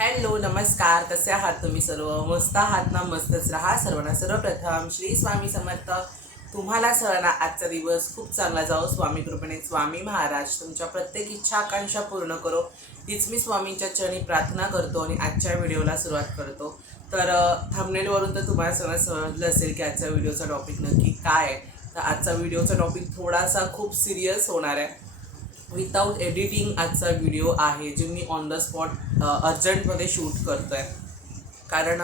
Hello नमस्कार. कसे आहात तुम्ही सर्व? मस्त आहात ना? मस्तच राहा सर्वांना. सर्वप्रथम श्री स्वामी समर्थ. तुम्हाला सर्वांना आजचा दिवस खूप चांगला जाओ स्वामी कृपेने स्वामी महाराज तुमच्या प्रत्येक इच्छा आकांक्षा पूर्ण करो. हीच मी स्वामींच्या चरणी प्रार्थना करतो आणि आजच्या व्हिडिओला सुरुवात करतो. तर थंबनेलवरून तर तुम्हाला सगळं समजलं असेल की आजच्या व्हिडिओचा टॉपिक नक्की काय आहे. तर आजचा व्हिडिओचा टॉपिक थोडासा खूप सिरियस होणार आहे. विदाऊट एडिटिंग आजचा व्हिडिओ आहे जो मी ऑन द स्पॉट अर्जंटमध्ये शूट करतो आहे कारण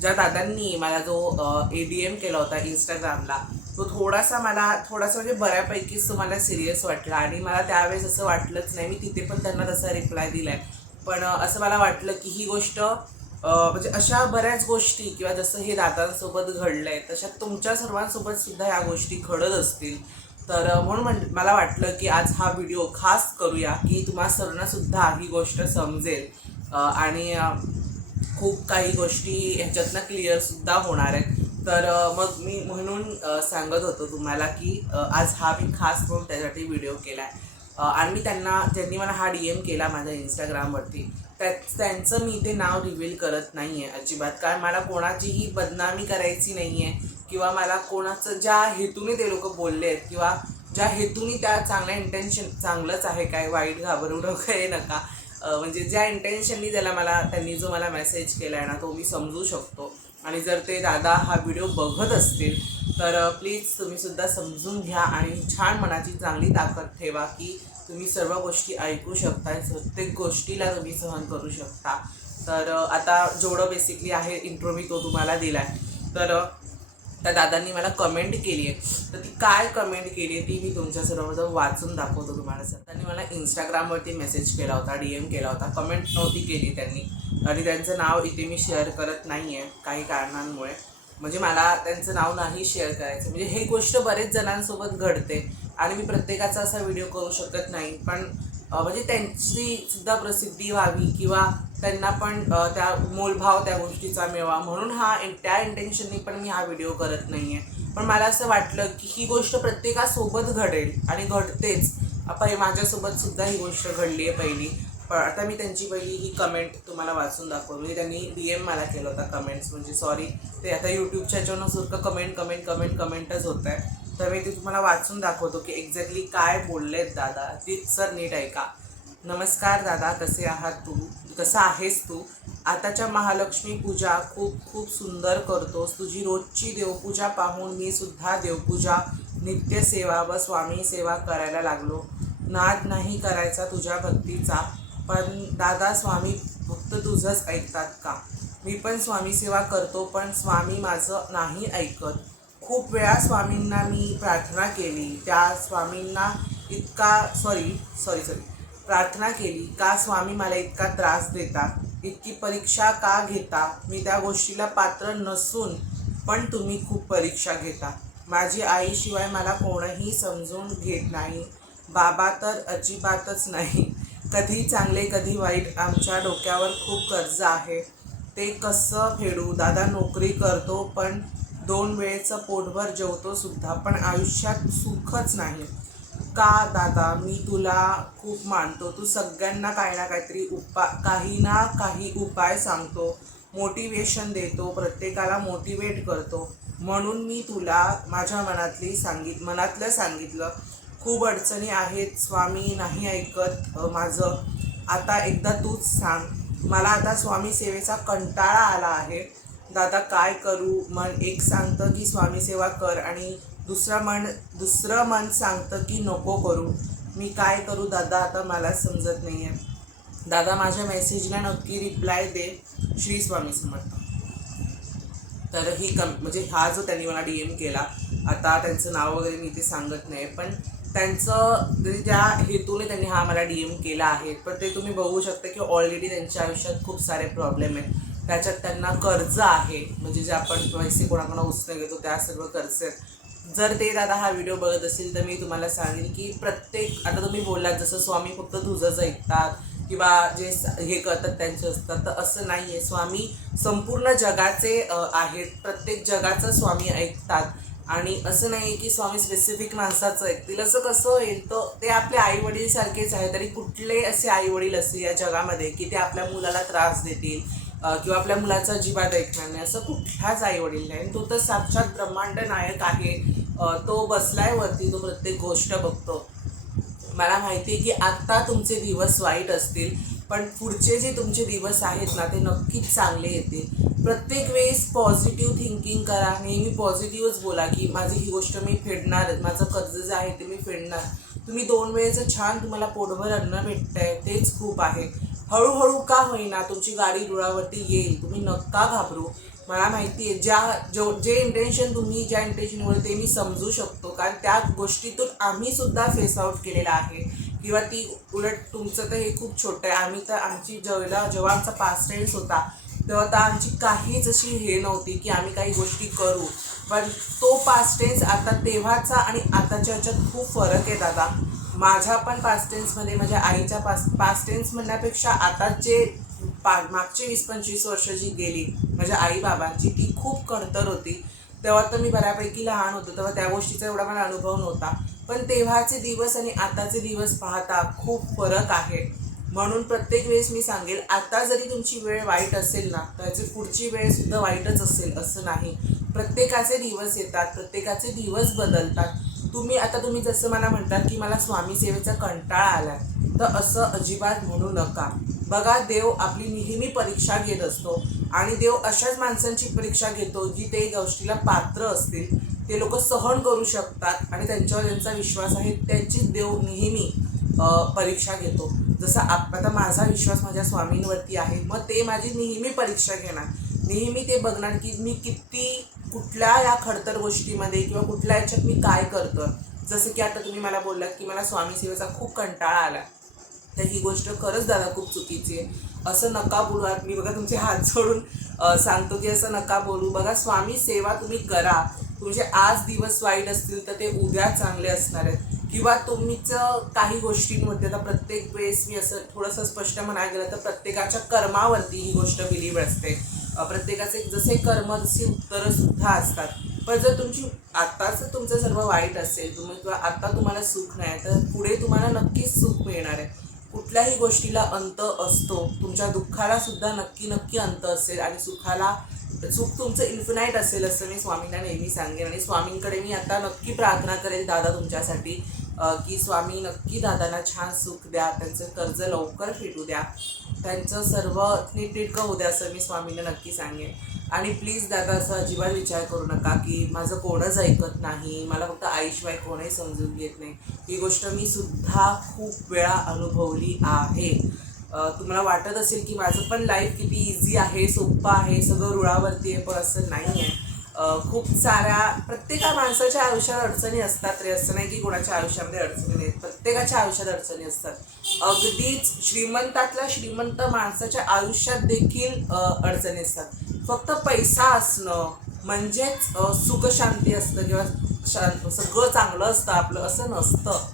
ज्या दादांनी मला जो ए डी एम केला होता इंस्टाग्रामला तो थोडासा मला थोडासा म्हणजे बऱ्यापैकीच तो मला सिरियस वाटला. आणि मला त्यावेळेस असं वाटलंच नाही मी तिथे पण त्यांना तसा रिप्लाय दिला आहे पण असं मला वाटलं की ही गोष्ट म्हणजे अशा बऱ्याच गोष्टी किंवा जसं हे दादांसोबत घडलं आहे तशा तुमच्या सर्वांसोबत सुद्धा ह्या गोष्टी घडत असतील. तर म्हणून म्हण मला वाटलं की आज हा व्हिडिओ खास करूया की तुम्हा सर्वांनासुद्धा ही गोष्ट समजेल. आणि खूप काही गोष्टी ह्याच्यातनं क्लिअरसुद्धा होणार आहेत. तर मग मी म्हणून सांगत होतो तुम्हाला की आज हा मी खास म्हणून त्यासाठी व्हिडिओ केला आहे आणि मी त्यांना ज्यांनी मला हा डी एम केला माझ्या इंस्टाग्रामवरती त्या त्यांचं मी ते नाव रिव्हील करत नाही आहे अजिबात. कारण मला कोणाचीही बदनामी करायची नाही आहे किंवा मला कोणाचं ज्या हेतूने ते लोक बोलले आहेत किंवा ज्या हेतूने त्या चांगल्या इंटेन्शन चांगलंच आहे काय वाईट घाबरू नका नका. म्हणजे ज्या इंटेन्शननी त्याला मला त्यांनी जो मला मेसेज केला आहे ना तो मी समजू शकतो. आणि जर ते दादा हा व्हिडिओ बघत असतील तर प्लीज तुम्हीसुद्धा समजून घ्या आणि छान मनाची चांगली ताकद ठेवा की तुम्ही सर्व गोष्टी ऐकू शकता प्रत्येक गोष्टीला तुम्ही सहन करू शकता. तर आता जेवढं बेसिकली आहे इंट्रो मी तो तुम्हाला दिला आहे तर त्या दादांनी मला कमेंट केली आहे तर ती काय कमेंट केली आहे ती मी तुमच्या सर्वजवळ वाचून दाखवतो तुम्हाला सर. त्यांनी मला इंस्टाग्रामवरती मेसेज केला होता डी एम केला होता. कमेंट नव्हती केली त्यांनी. आणि त्यांचं नाव इथे मी शेअर करत नाही आहे काही कारणांमुळे. म्हणजे मला त्यांचं नाव नाही शेअर करायचं. म्हणजे हे गोष्ट बरेच जणांसोबत घडते. आणि मी प्रत्येकाचा असा व्हिडिओ करू शकत नाही. पण म्हणजे त्यांची सुद्धा प्रसिद्धी व्हावी किंवा त्यांना पण त्या मोलभाव त्या गोष्टीचा मिळवा. म्हणून हा त्या इंटेन्शननी पण मी हा व्हिडिओ करत नाही आहे पण मला असं वाटलं की ही गोष्ट प्रत्येकासोबत घडेल आणि घडतेच. आपण माझ्यासोबत सुद्धा ही गोष्ट घडली आहे पहिली. पण आता मी त्यांची पहिली ही कमेंट तुम्हाला वाचून दाखवतो. म्हणजे त्यांनी डी एम मला केलं होता कमेंट्स म्हणजे सॉरी ते आता यूट्यूबच्या ह्याच्यावरून सुद्धा कमेंट कमेंट कमेंट कमेंटच होत आहे तर मी ते तुम्हाला वाचून दाखवतो की एक्झॅक्टली काय बोललेत दादा. तीच सर नीट ऐका. नमस्कार दादा कसे आहात तू? कसा आहेस तू? आताच्या महालक्ष्मी पूजा खूप खूप सुंदर करतोस. तुझी रोजची देवपूजा पाहून मी सुद्धा देवपूजा नित्यसेवा व स्वामी सेवा करायला लागलो. नाद नाही करायचा तुझ्या भक्तीचा पण दादा स्वामी फक्त तुझंच ऐकतात का? मी पण स्वामी सेवा करतो पण स्वामी माझं नाही ऐकत. खूप वेळा स्वामींना मी प्रार्थना केली. त्या स्वामींना इतका सॉरी सॉरी सॉरी प्रार्थना केली का स्वामी मला इतका त्रास देता? इतकी परीक्षा का घेता? मी त्या गोष्टीला पात्र नसून पण तुम्ही खूप परीक्षा घेता. माझी आईशिवाय मला कोणीही समजून घेत नाही. बाबा तर अजिबातच नाही. कधी चांगले कधी वाईट आमच्या डोक्यावर खूप कर्ज आहे. ते कसं फेडू? दादा नोकरी करतो पण दोन वेळेचं पोटभर जेवतो सुद्धा पण आयुष्यात सुखच नाही. का दादा मी तुला खूप मानतो. तू सगळ्यांना काही ना काहीतरी उपा काही ना काही उपाय सांगतो. मोटिवेशन देतो प्रत्येकाला मोटिवेट करतो. म्हणून मी तुला माझ्या मनातली सांगित मनातलं सांगितलं खूप अडचणी आहेत स्वामी नाही ऐकत माझं. आता एकदा तूच सांग. मला आता स्वामी सेवेचा कंटाळा आला आहे. दादा काय करू? मन एक सांगतं की स्वामी सेवा कर आणि दुसरं मन दुसरं मन सांगतं की नको करू. मी काय करू दादा? आता मला समजत नाही आहे दादा माझ्या मेसेजला नक्की रिप्लाय दे. श्री स्वामी समर्थ. तर ही कम म्हणजे हा जो त्यांनी मला डी एम केला आता त्यांचं नाव वगैरे मी ते सांगत नाही पण त्यांचं त्या ज्या हेतूने त्यांनी हा मला डी एम केला आहे पण ते तुम्ही बघू शकता की ऑलरेडी त्यांच्या आयुष्यात खूप सारे प्रॉब्लेम आहेत. त्याच्यात त्यांना कर्ज आहे. म्हणजे जे आपण पैसे कोणाकडून उसने घेतो त्या सर्व कर्ज आहेत. जर ते दादा हा व्हिडिओ बघत असेल तर मी तुम्हाला सांगेन की प्रत्येक आता तुम्ही बोललात जसं स्वामी फक्त तुझंच ऐकतात किंवा जे हे करतात त्यांचे असतात तर असं नाही आहे स्वामी संपूर्ण जगाचे आहेत. प्रत्येक जगाचं स्वामी ऐकतात. आणि असं नाही आहे की स्वामी स्पेसिफिक माणसाचं ऐकतील असं कसं होईल तर ते आपले आई सारखेच आहे तरी कुठले असे आई वडील असतील या जगामध्ये की ते आपल्या मुलाला त्रास देतील किंवा आपल्या मुलाचा अजिबात ऐकणार नाही. असं कुठलाच आई वडील नाही तो तर साक्षात ब्रह्मांड नायक आहे. तो बसलाय वरती तो प्रत्येक गोष्ट बघतो. मला माहिती आहे की आत्ता तुमचे दिवस वाईट असतील पण पुढचे जे तुमचे दिवस आहेत ना ते नक्कीच चांगले येतील. प्रत्येक वेळेस पॉझिटिव्ह थिंकिंग करा. नेहमी पॉझिटिव्हच बोला की माझी ही गोष्ट मी फेडणार माझं कर्ज जे आहे ते मी फेडणार. तुम्ही दोन वेळेचं छान तुम्हाला पोटभर अन्न भेटतंय तेच खूप आहे. हळूहळू का होईना तुमची गाडी रुळावरती येईल. तुम्ही नक्का घाबरू. मला माहिती आहे ज्या जो जे इंटेन्शन तुम्ही ज्या इंटेन्शनमुळे ते मी समजू शकतो. कारण त्या गोष्टीतून आम्ही सुद्धा फेस आउट केलेला आहे. किंवा ती उलट तुमचं तर हे खूप छोटं आहे. आम्ही तर आमची जेव्हा जेव्हा आमचा पास्ट टेन्स होता तेव्हा तर आमची काहीच अशी हे नव्हती की आम्ही काही गोष्टी करू. पण तो पास्ट टेन्स आता तेव्हाचा आणि आताच्या ह्याच्यात खूप फरक आहे दादा. माझ्या पण पास्ट टेन्समध्ये माझ्या आईच्या पास पास्ट टेन्स म्हणण्यापेक्षा आता जे पा मागची वीस पंचवीस वर्ष जी गेली माझ्या आई बाबांची ती खूप कणतर होती. तेव्हा तर मी बऱ्यापैकी लहान होतो तेव्हा त्या गोष्टीचा एवढा मला अनुभव नव्हता. पण तेव्हाचे दिवस आणि आताचे दिवस पाहता खूप फरक आहे. म्हणून प्रत्येक वेळेस मी सांगेल आता जरी तुमची वेळ वाईट असेल ना त्याची पुढची वेळ सुद्धा वाईटच असेल असं नाही. प्रत्येकाचे दिवस येतात प्रत्येकाचे दिवस बदलतात. तुम्ही आता तुम्ही जसं मला म्हणतात की मला स्वामी सेवेचा कंटाळा आलाय तर असं अजिबात म्हणू नका. बघा देव आपली नेहमी परीक्षा घेत असतो आणि देव अशाच माणसांची परीक्षा घेतो जी ते गोष्टीला पात्र असतील. ते लोक सहन करू शकतात आणि त्यांच्यावर ज्यांचा विश्वास आहे त्यांचीच देव नेहमी परीक्षा घेतो. जसं आप आता माझा विश्वास माझ्या स्वामींवरती आहे मग ते माझी नेहमी परीक्षा घेणार. नेहमी ते बघणार की मी किती कुठल्या या खडतर गोष्टीमध्ये किंवा कुठल्या याच्यात मी काय करतोय? जसं की आता तुम्ही मला बोललात की मला स्वामी सेवेचा खूप कंटाळा आला. तर ही गोष्ट खरंच दादा खूप चुकीची आहे. असं नका बोलू. मी बघा तुमचे हात सोडून सांगतो की असं नका बोलू. बघा स्वामी सेवा तुम्ही करा. तुमचे आज दिवस वाईट असतील तर ते उद्या चांगले असणार आहेत. किंवा तुमचं काही गोष्टींमध्ये आता प्रत्येक वेळेस मी असं थोडंसं स्पष्ट म्हणायला गेलं तर प्रत्येकाच्या कर्मावरती ही गोष्ट बिलीव असते. प्रत्येकाचे जसे कर्म जशी उत्तरं सुद्धा असतात. पण जर तुमची आत्ताच तुमचं सर्व वाईट असेल तुम्ही किंवा आत्ता तुम्हाला सुख नाही तर पुढे तुम्हाला नक्कीच सुख मिळणार आहे. कुठल्याही गोष्टीला अंत असतो तुमच्या दुःखाला सुद्धा नक्की नक्की अंत असेल आणि सुखाला सुख तुमचं इन्फिनाईट असेल असं मी स्वामींना नेहमी सांगेन. आणि स्वामींकडे मी आता नक्की प्रार्थना करेल दादा तुमच्यासाठी. की स्वामी नक्की दादांना छान सुख द्या त्यांचं कर्ज लवकर फेटू द्या. त्यांचं सर्व नीटनेटकं होऊ द्या असं मी स्वामींना नक्की सांगेन. आणि प्लीज दादा असं अजिबात विचार करू नका की माझं कोणच ऐकत नाही मला फक्त आईशिवाय कोणही समजून घेत नाही. ही गोष्ट मी सुद्धा खूप वेळा अनुभवली आहे. तुम्हाला वाटत असेल की माझं पण लाईफ किती इझी आहे सोपं आहे सगळं रुळावरती आहे पण असं नाही आहे खूप साऱ्या प्रत्येका माणसाच्या आयुष्यात अडचणी असतात रे. असं नाही की कोणाच्या आयुष्यामध्ये अडचणी नाहीत. प्रत्येकाच्या आयुष्यात अडचणी असतात. अगदीच श्रीमंतातल्या श्रीमंत माणसाच्या आयुष्यात देखील अडचणी असतात. फक्त पैसा असणं म्हणजेच सुखशांती असतं किंवा शांत सगळं चांगलं असतं आपलं असं नसतं.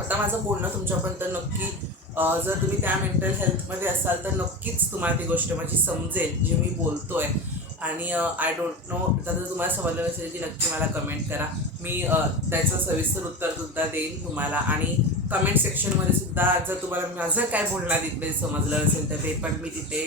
आता माझं बोलणं तुमच्यापर्यंत नक्की जर तुम्ही त्या मेंटल हेल्थमध्ये असाल तर नक्कीच तुम्हाला ती गोष्ट माझी समजेल जी मी बोलतो आहे आणि आय डोंट नो जर तुम्हाला समजलं नसेल की नक्की मला कमेंट करा. मी त्याचं सविस्तर उत्तर सुद्धा देईन तुम्हाला. आणि कमेंट सेक्शनमध्ये सुद्धा जर तुम्हाला माझं काय बोलणार तिथे समजलं असेल तर ते पण मी तिथे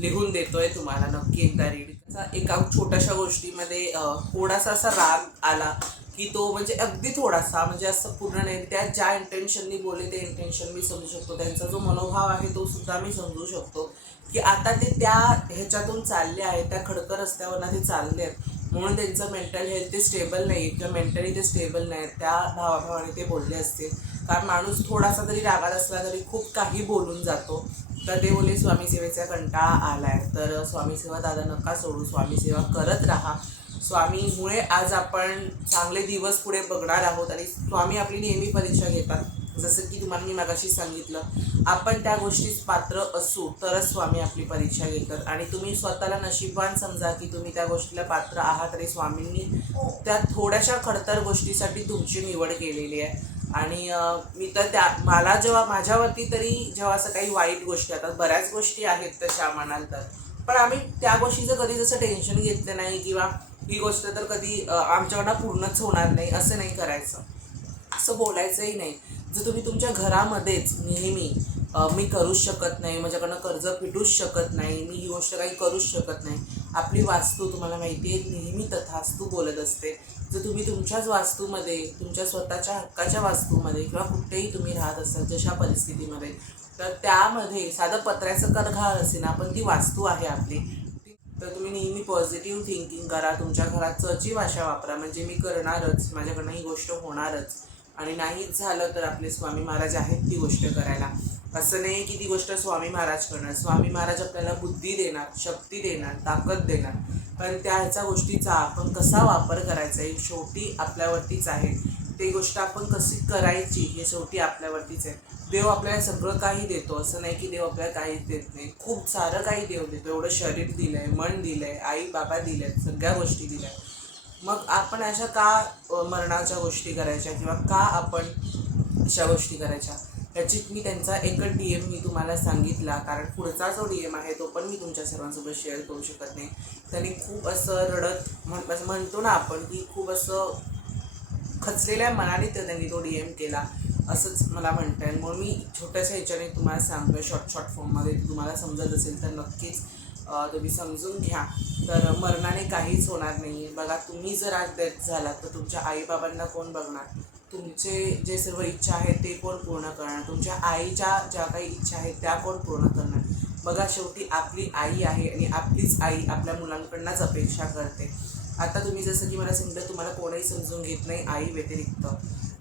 लिहून लिहून देतोय तुम्हाला. नक्की एकदा रीड एका छोट्याशा गोष्टीमध्ये थोडासा असा राग आला की तो म्हणजे अगदी थोडासा म्हणजे असं पूर्ण नाही त्या ज्या इंटेन्शननी बोलले ते इंटेन्शन मी समजू शकतो. त्यांचा जो मनोभाव आहे तो सुद्धा मी समजू शकतो. की आता ते त्या ह्याच्यातून चालले आहेत त्या खडकर रस्त्यावर ते चालले आहेत. म्हणून त्यांचं मेंटल हेल्थ ते स्टेबल नाही किंवा मेंटली ते स्टेबल नाही त्या भावाभावाने ते बोलले असते कारण माणूस थोडासा जरी रागात असला तरी खूप काही बोलून जातो. तर ते बोलले स्वामी सेवेचा कंटाळा आलाय. तर स्वामी सेवा दादा नका सोडू. स्वामी सेवा करत राहा. स्वामीमुळे आज आपण चांगले दिवस पुढे बघणार आहोत आणि स्वामी आपली नेहमी परीक्षा घेतात. जसं की तुम्हाला मी मगाशी सांगितलं आपण त्या गोष्टीस पात्र असू तरच स्वामी आपली परीक्षा घेतात. आणि तुम्ही स्वतःला नशीबवान समजा की तुम्ही त्या गोष्टीला पात्र आहात आणि स्वामींनी त्या थोड्याशा खडतर गोष्टीसाठी तुमची निवड केलेली आहे. आणि मी तर त्या मला जेव्हा माझ्यावरती तरी जेव्हा असं काही वाईट गोष्टी आता बऱ्याच गोष्टी आहेत तशा म्हणाल तर पण आम्ही त्या गोष्टीचं कधी जसं टेन्शन घेतलं नाही किंवा ही गोष्ट तर कधी आमच्याकडं आमच्याकडनं पूर्णच होणार नाही असं नाही करायचं. असं बोलायचंही नाही. जर तुम्ही तुमच्या घरामध्येच नेहमी मी करूच शकत नाही माझ्याकडनं कर्ज फिटूच शकत नाही मी ही गोष्ट काही करूच शकत नाही आपली वास्तू तुम्हाला माहिती आहे नेहमी तथास्तू बोलत असते. जर तुम्ही तुमच्याच वास्तूमध्ये तुमच्या स्वतःच्या हक्काच्या वास्तूमध्ये किंवा कुठेही तुम्ही राहत असाल जशा परिस्थितीमध्ये तर त्यामध्ये साधं पत्र्याचं कर घर असेल ना पण ती वास्तू आहे आपली. तर तुम्ही नेहमी पॉझिटिव्ह थिंकिंग करा. तुमच्या घरात चची भाषा वापरा. म्हणजे मी करणारच. माझ्याकडनं ही गोष्ट होणारच. आणि नाहीच झालं तर आपले स्वामी महाराज आहेत ती गोष्ट करायला. असं नाही की ती गोष्ट स्वामी महाराज करणार. स्वामी महाराज आपल्याला बुद्धी देणार शक्ती देणार ताकद देणार. पण त्या गोष्टीचा आपण कसा वापर करायचा हे शेवटी आपल्यावरतीच आहे. ते गोष्ट आपण कशी करायची हे शेवटी आपल्यावरतीच आहे. देव आपल्याला सगळं काही देतो. असं नाही की देव आपल्याला काहीच देत नाही. खूप सारं काही देव देतो. एवढं शरीर दिलंय मन दिलंय आई बाबा दिलेत सगळ्या गोष्टी दिल्या. मग आपण अशा का मरणाच्या गोष्टी करायच्या किंवा का आपण अशा गोष्टी करायच्या? त्याची मी त्यांचा एकच डी एम मी तुम्हाला सांगितला. कारण पुढचा जो डी एम आहे तो पण मी तुमच्या सर्वांसोबत शेअर करू शकत नाही. त्यांनी खूप असं रडत म्हण म्हणतो ना आपण की खूप असं खचलेल्या मनाने तर त्यांनी तो डी एम केला. असंच मला म्हणता येईल म्हणून मी छोट्याशा ह्याच्याने तुम्हाला सांगतोय शॉर्ट शॉर्ट फॉर्ममध्ये तुम्हाला समजत असेल तर नक्कीच तुम्ही समजून घ्या. तर मरणाने काहीच होणार नाही बघा तुम्ही जर आज डेथ झाला तर तुमच्या आईबाबांना कोण बघणार? तुमचे जे सर्व इच्छा आहेत ते कोण पूर्ण करणार? तुमच्या आईच्या ज्या काही इच्छा आहेत त्या कोण पूर्ण करणार? बघा शेवटी आपली आई आहे आणि आपलीच आई आपल्या मुलांकडनंच अपेक्षा करते. आता तुम्ही जसं की मला समजलं तुम्हाला कोणीही समजून घेत नाही आई व्यतिरिक्त.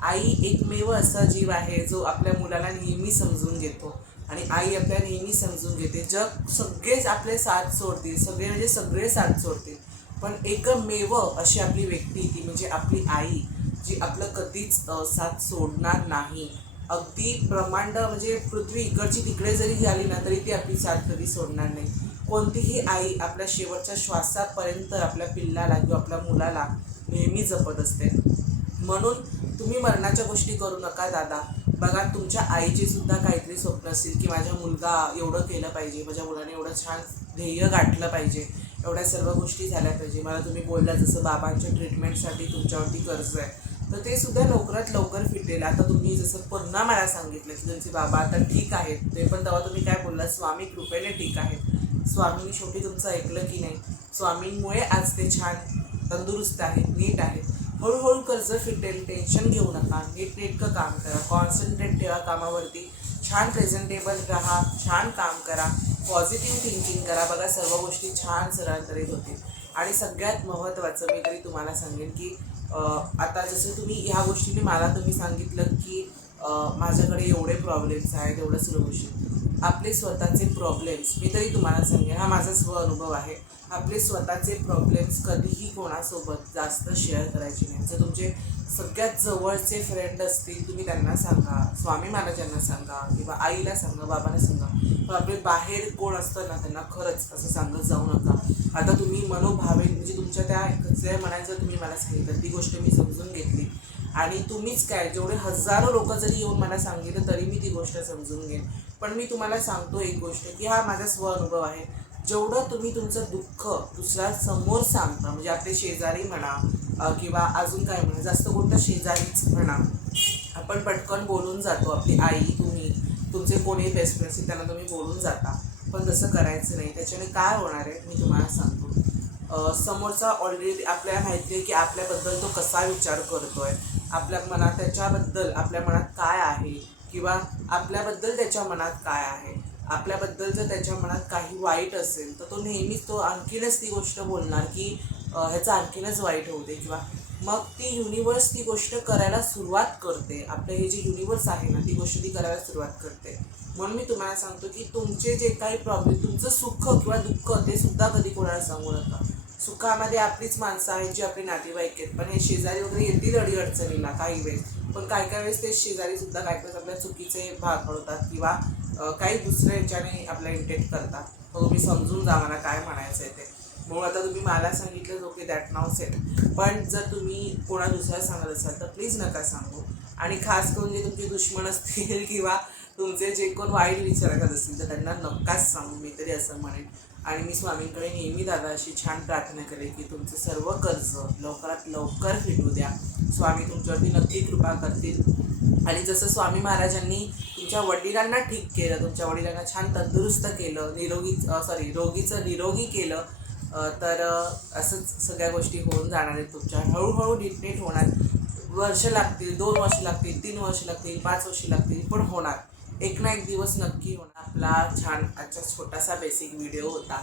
आई एकमेव असा जीव आहे जो आपल्या मुलाला नेहमी समजून घेतो. आणि आई आपल्या नेहमी समजून घेते. जग सगळेच आपले साथ सोडतील. सगळे म्हणजे सगळे साथ सोडतील. पण एकमेव अशी आपली व्यक्ती ती म्हणजे आपली आई जी आपलं कधीच साथ सोडणार नाही. अगदी ब्रह्मांड म्हणजे पृथ्वी इकडची तिकडे जरी झाली ना तरी ती आपली साथ कधी सोडणार नाही. कोणतीही आई आपल्या शेवटच्या श्वासापर्यंत आपल्या पिल्लाला किंवा आपल्या मुलाला नेहमी जपत असते. म्हणून तुम्ही मरणाच्या गोष्टी करू नका दादा. बघा तुमच्या आईची सुद्धा काहीतरी स्वप्न असेल की माझा मुलगा एवढं केलं पाहिजे माझ्या मुलाने एवढं छान ध्येय गाठलं पाहिजे एवढ्या सर्व गोष्टी झाल्या पाहिजे. मला तुम्ही बोलला जसं बाबांच्या ट्रीटमेंटसाठी तुमच्यावरती कर्ज आहे. तर ते सुद्धा लवकरात लवकर फिटेल. आता तुम्ही जसं पुन्हा मला सांगितलं की तुमचे बाबा आता ठीक आहेत ते पण तेव्हा तुम्ही काय बोलला स्वामी कृपेने ठीक आहेत. स्वामींनी शेवटी तुमचं ऐकलं की नाही? स्वामींमुळे आज ते छान तंदुरुस्त आहेत नीट आहेत. हळूहळू कर्ज फिटेल टेन्शन घेऊ नका. नीटनेटकं काम करा. कॉन्सन्ट्रेट ठेवा कामावरती. छान प्रेझेंटेबल राहा. छान काम करा. पॉझिटिव्ह थिंकिंग करा. बघा सर्व गोष्टी छान स्थलांतरित होतील. आणि सगळ्यात महत्त्वाचं मी तरी तुम्हाला सांगेन की आता जसं तुम्ही ह्या गोष्टीने मला तुम्ही सांगितलं की माझ्याकडे एवढे प्रॉब्लेम्स आहेत एवढं सर्व गोष्टी आपले स्वतःचे प्रॉब्लेम्स मी तरी तुम्हाला सांगेन. हा माझा स्व अनुभव आहे. आपले स्वतःचे प्रॉब्लेम्स कधीही कोणासोबत जास्त शेअर करायचे नाही जर तुमचे सगळ्यात जवळचे फ्रेंड असतील तुम्ही त्यांना सांगा स्वामी महाराजांना सांगा किंवा आईला सांगा बाबांना सांगा पण आपले बाहेर कोण असतं ना त्यांना खरंच असं सांगत जाऊ नका. आता तुम्ही मनोभावे म्हणजे तुमच्या त्या कचऱ्या मनाचं तुम्ही मला सांगितलं ती गोष्ट मी समजून घेतली. आणि तुम्हीच काय जेवढे हजारो लोक जरी येऊन मला सांगितलं तरी मी ती गोष्ट समजून घेईन. पण मी तुम्हाला सांगतो एक गोष्ट की हा माझा स्व अनुभव आहे. जेवढं तुम्ही तुमचं दुःख दुसऱ्या समोर सांगता म्हणजे आपले शेजारी म्हणा किंवा अजून काय म्हणा जास्त कोणतं शेजारीच म्हणा आपण पटकन बोलून जातो. आपली आई तुम्ही तुमचे कोणी बेस्ट फ्रेंड्स त्यांना तुम्ही बोलून जाता. पण तसं करायचं नाही. त्याच्याने काय होणार आहे मी तुम्हाला सांगतो. समोरचा ऑलरेडी आपल्याला माहिती आहे की आपल्याबद्दल तो कसा विचार करतो आहे आपल्या मनात त्याच्याबद्दल आपल्या मनात काय आहे किंवा आपल्याबद्दल त्याच्या मनात काय आहे. आपल्याबद्दल जर त्याच्या मनात काही वाईट असेल तर तो नेहमीच तो आणखीनच ती गोष्ट बोलणार की ह्याचं आणखीनच वाईट होऊ दे किंवा मग ती युनिवर्स ती गोष्ट करायला सुरुवात करते. आपलं हे जे युनिवर्स आहे ना ती गोष्ट ती करायला सुरुवात करते. म्हणून मी तुम्हाला सांगतो की तुमचे जे काही प्रॉब्लेम तुमचं सुख किंवा दुःख ते सुद्धा कधी कोणाला सांगू नका. सुखामध्ये आपलीच माणसं आहेत जी आपली नातेवाईक आहेत. पण हे शेजारी वगैरे येतील अडी अडचणीला काही वेळेस पण काही काही वेळेस ते शेजारी सुद्धा काय वेळेस आपल्या चुकीचे भाग पडतात किंवा काही दुसऱ्या याच्याने आपला इंटेक्ट करतात. मग तुम्ही समजून जा मला काय म्हणायचं आहे ते. म्हणून आता तुम्ही मला सांगितलं ओके दॅट नाव सेट पण जर तुम्ही कोणा दुसऱ्या सांगत असाल तर प्लीज नका सांगू. आणि खास करून जे तुमचे दुश्मन असतील किंवा तुमचे जे कोण वाईट विचार करत असतील तर त्यांना नक्काच सांगू. मी तरी असं म्हणेन. आणि मी स्वामींकडे नेहमी दादा अशी छान प्रार्थना करेन की तुमचं सर्व कर्ज लवकरात लवकर फिटू द्या. स्वामी तुमच्यावरती नक्की कृपा करतील. आणि जसं स्वामी महाराजांनी तुमच्या वडिलांना ठीक केलं तुमच्या वडिलांना छान तंदुरुस्त केलं निरोगी सॉरी रोगीचं निरोगी केलं तर असंच सगळ्या गोष्टी होऊन जाणार आहेत तुमच्या. हळूहळू नीटनेट होणार. वर्ष लागतील दोन वर्ष लागतील तीन वर्ष लागतील पाच वर्ष लागतील पण होणार. एक ना एक दिवस नक्की होणार. आपला छान आजचा छोटासा बेसिक व्हिडिओ होता.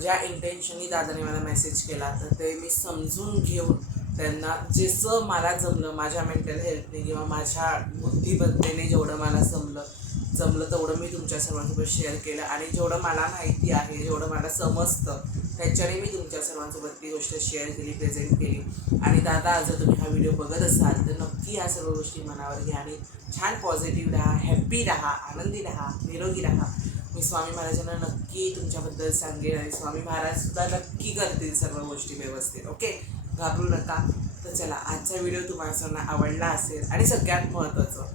ज्या इंटेन्शननी दादाने मला मेसेज केला तर ते मी समजून घेऊन त्यांना जसं मला जमलं माझ्या मेंटल हेल्थने किंवा माझ्या बुद्धिबत्तेने जेवढं मला जमलं जमलं तेवढं मी तुमच्या सर्वांसोबत शेअर केलं. आणि जेवढं मला माहिती आहे जेवढं मला समजतं त्याच्याने मी तुमच्या सर्वांसोबत ती गोष्ट शेअर केली प्रेझेंट केली. आणि दादा जर तुम्ही हा व्हिडिओ बघत असाल तर नक्की या सर्व गोष्टी मनावर घ्या आणि छान पॉझिटिव्ह राहा हॅप्पी राहा आनंदी राहा निरोगी राहा. मी स्वामी महाराजांना नक्की तुमच्याबद्दल सांगेन आणि स्वामी महाराजसुद्धा नक्की करतील सर्व गोष्टी व्यवस्थित ओके घाबरू नका. तर चला आजचा व्हिडिओ तुम्हाला सर्वांना आवडला असेल आणि सगळ्यात महत्त्वाचं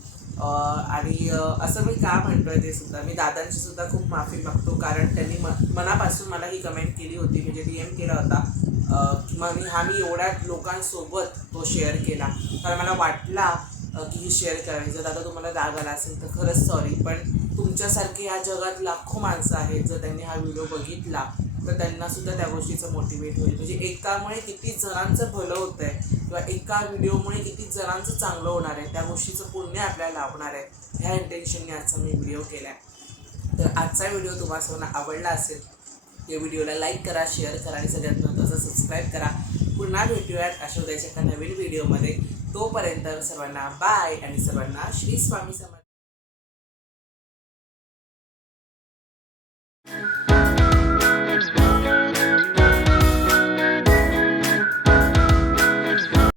आणि असं मी का म्हणतो आहे ते सुद्धा मी दादांची सुद्धा खूप माफी मागतो कारण त्यांनी म मनापासून मला ही कमेंट केली होती म्हणजे डी एम केला होता किंवा मग मी हा मी एवढ्या लोकांसोबत तो शेअर केला. कारण मला वाटला की ही शेअर करावी. जर दादा तुम्हाला राग आला असेल तर खरंच सॉरी पण तुमच्यासारखे या जगात लाखो माणसं आहेत जर त्यांनी हा व्हिडिओ बघितला तर त्यांना सुद्धा त्या गोष्टीचं मोटिवेट होईल. म्हणजे एकामुळे किती जणांचं भलं होतं आहे किंवा एका व्हिडिओमुळे किती जणांचं चांगलं होणार आहे त्या गोष्टीचं पुण्य आपल्याला लाभणार आहे ह्या इंटेन्शनने आजचा मी व्हिडिओ केला आहे तर आजचा व्हिडिओ तुम्हाला सर्वांना आवडला असेल या व्हिडिओला लाईक करा शेअर करा आणि सगळ्यात महत्त्वाचं सबस्क्राईब करा. पुन्हा भेटूयात अशा उद्याच्या एका नवीन व्हिडिओमध्ये तोपर्यंत सर्वांना बाय आणि सर्वांना श्री स्वामी समर्थ.